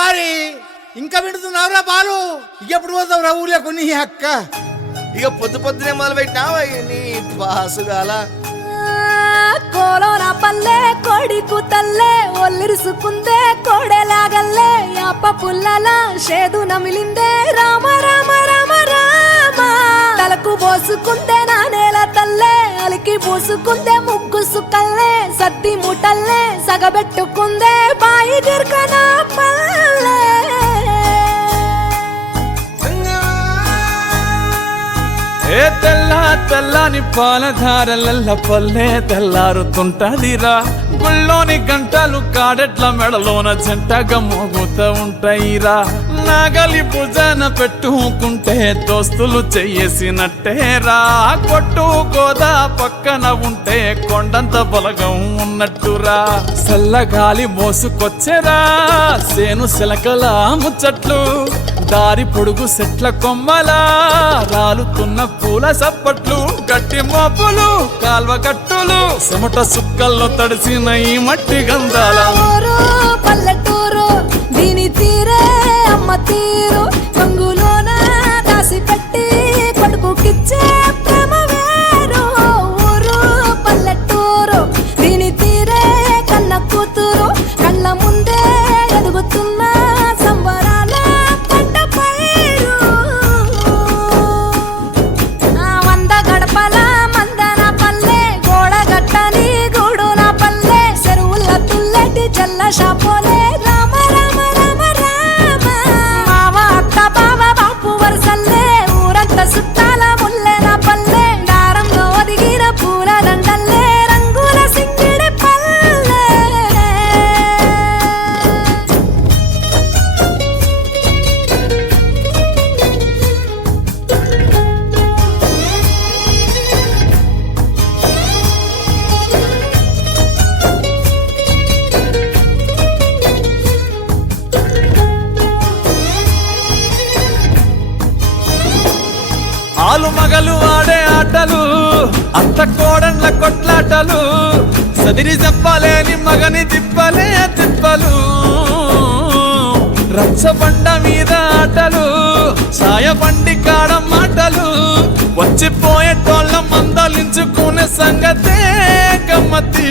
వారి ఇంకా వింటున్నావురా బాలు? ఎప్పుడు పోతావురా ఊళ్ళో కొన్ని అక్క? ఇక పొద్దునే మొదలు పెట్టినావా నీ పాసుగాల? కోలోన పల్లె కోడి కూతల్లే ఒల్లిరుసుకుందే కోడెలాగల్లే అప్ప పుల్లల షేదు నమిలిందే రామ రామ రామ రామ తలకు పోసుకుందే నా నేల తల్లే అలికి పూసుకుందే ముగ్గు సుక్కల్లే సద్ది ముటల్లే సగబెట్టుకుందే బాయి గిర్కన పల్లె ఏ తెల్ల తెల్లని పాలధారలల్ల పల్లె తెల్లారుతుంటదిరా గుళ్ళోని గంటలు కాడెట్ల మెడలోన జంటగా మోగుతూ ఉంటాయిరా నాగలి భుజాన పెట్టుకుంటే దోస్తులు చెయ్యేసినట్టేరా కొట్టు గోదా పక్కన ఉంటే కొండంత బలగం ఉన్నట్టురా చల్లగాలి మోసుకొచ్చెరా సేను సిలకల ముచ్చట్లు దారి పొడుగు సెట్ల కొమ్మలా రాలుతున్న పూల సప్పట్లు గట్టి మోపులు కాల్వ గట్టులు చెమట సుక్కల్లో తడిసిన ఈ మట్టి గంధాల పల్లెటూరు దీని తీరే అమ్మ తీరు గంగులోన దాసి పెట్టి కొడుకుకిచ్చే ప్రేమ వేరు ఊరు పల్లెటూరు దీని తీరే కన్న కూతురు కళ్ళ ముందే ఎదుగుతున్న సంబరాల పంట పైరు వంద గడపల మందన పల్లె గోడ గట్టని గూడున పల్లె చెరువుల తుల్లటి జల్ల షాపోలే రామ రామ రామ రామ మావ అక్క బావ బాపు వరసల్లే ఊరంత సుట్టాల ముల్లెన పల్లె దారంలో ఒదిగిన పూల దండల్లే రంగుల సింగిడి పల్లె ఆలు మగలు ఆడే ఆటలు అత్త కోడన్ల కొట్లాటలు సదిరి చెప్పలేని మగని తిప్పలే తిప్పలు రచ్చబండ మీద ఆటలు ఛాయబండి కాడ మాటలు వచ్చిపోయేటోళ్ళ మందలించుకునే సంగతే గమ్మతి